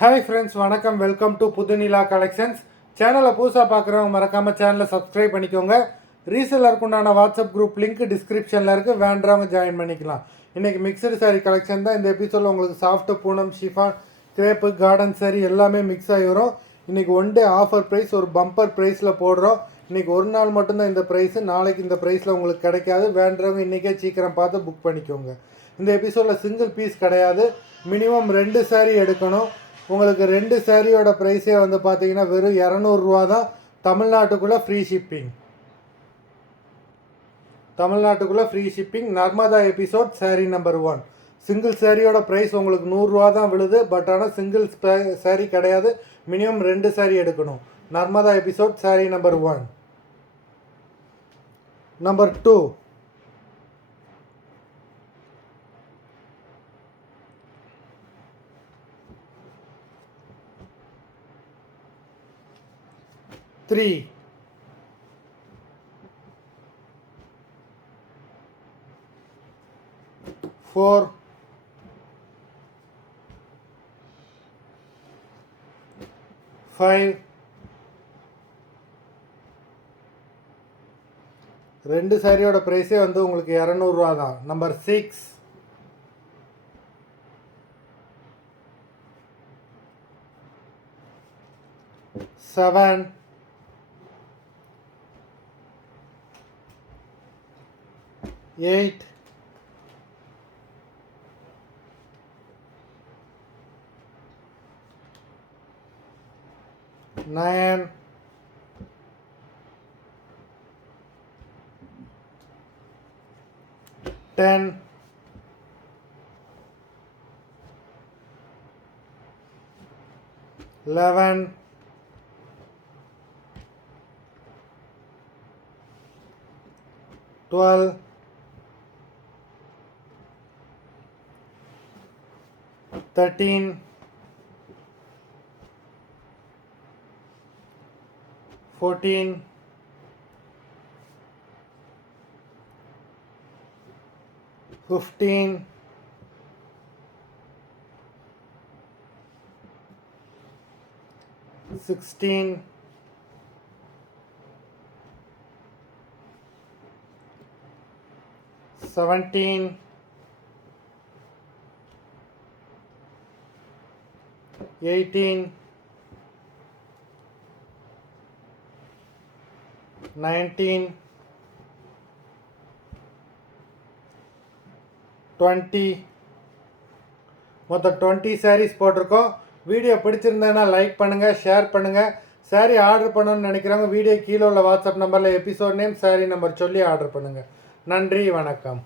Hi friends, வணக்கம். Welcome to Puthunila collections. சேனலை புதுசாக பார்க்குறவங்க மறக்காமல் சேனலை சப்ஸ்கிரைப் பண்ணிக்கோங்க. ரீசெல்லருக்கு உண்டான வாட்ஸ்அப் குரூப் லிங்க் டிஸ்கிரிப்ஷனில் இருக்குது, வேண்டவங்க ஜாயின் பண்ணிக்கலாம். இன்றைக்கி மிக்சடு சாரீ கலெக்ஷன் தான். இந்த எபிசோடில் உங்களுக்கு சாஃப்ட், Poonam, chiffon, crepe, garden sari எல்லாமே மிக்ஸ் ஆகி வரும். இன்றைக்கி ஒன் டே ஆஃபர் ப்ரைஸ், ஒரு பம்பர் ப்ரைஸில் போடுறோம். இன்றைக்கி ஒரு நாள் மட்டும்தான் இந்த ப்ரைஸு, நாளைக்கு இந்த ப்ரைஸில் உங்களுக்கு கிடைக்காது. வேண்டவங்க இன்றைக்கே சீக்கிரம் பார்த்து புக் பண்ணிக்கோங்க. இந்த எபிசோடில் சிங்கிள் பீஸ் கிடையாது, மினிமம் 2 சாரீ எடுக்கணும். உங்களுக்கு 2 சாரியோட ப்ரைஸே வந்து பார்த்தீங்கன்னா வெறும் 200 தான். தமிழ்நாட்டுக்குள்ளே ஃப்ரீ ஷிப்பிங். நர்மதா எபிசோட் சாரீ நம்பர் 1. சிங்கிள் சாரியோட ப்ரைஸ் உங்களுக்கு 100 தான் விழுது. பட் ஆனால் சிங்கிள் சாரீ கிடையாது, மினிமம் 2 சாரீ எடுக்கணும். நர்மதா எபிசோட் சாரீ நம்பர் 1. நம்பர் 2. Three, 4, 5. 2 சாரியோட ப்ரைஸே வந்து உங்களுக்கு 200 தான். நம்பர் 6. 7, 8, 9, 10, 11, 12, 13, 14, 15, 16, 17, 18, 19, 20. மொத்தம் 20 சாரீஸ் போட்டிருக்கோம். வீடியோ பிடிச்சிருந்தேன்னா லைக் பண்ணுங்கள், ஷேர் பண்ணுங்கள். சாரீ ஆர்டர் பண்ணணும்னு நினைக்கிறவங்க வீடியோ கீழே உள்ள வாட்ஸ்அப் நம்பரில் எபிசோட் நேம், சாரீ நம்பர் சொல்லி ஆர்டர் பண்ணுங்கள். நன்றி, வணக்கம்.